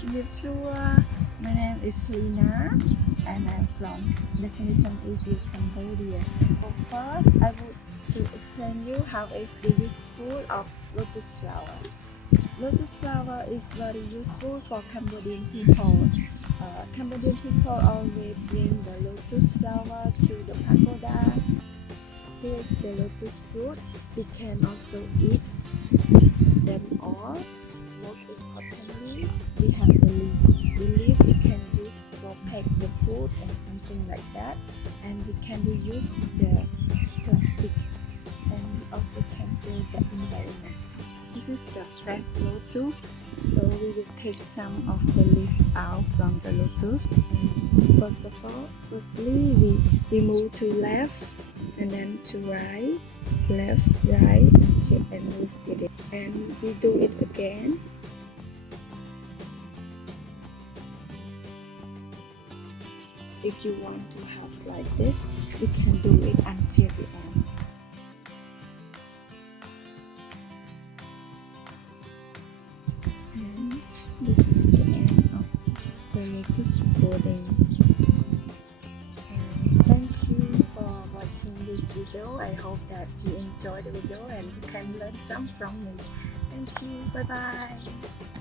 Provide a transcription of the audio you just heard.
My name is Lina and I'm from Destination Asia, Cambodia. So first, I would to explain you how is the useful of lotus flower. Lotus flower is very useful for Cambodian people. Cambodian people always bring the lotus flower to the pagoda. Here's the lotus fruit. We can also eat them all. Most importantly, we have the leaf. The leaf we can use for pack the food and something like that. And we can reuse the plastic. And we also can save the environment. This is the fresh lotus, so we will take some of the leaf out from the lotus. And firstly we move to left and then to right, left, right, and move it. And we do it again. If you want to have like this, we can do it until the end. And this is the end of the lotus folding. Thank you for watching this video. I hope that you enjoy the video and you can learn some from me. Thank you. Bye bye.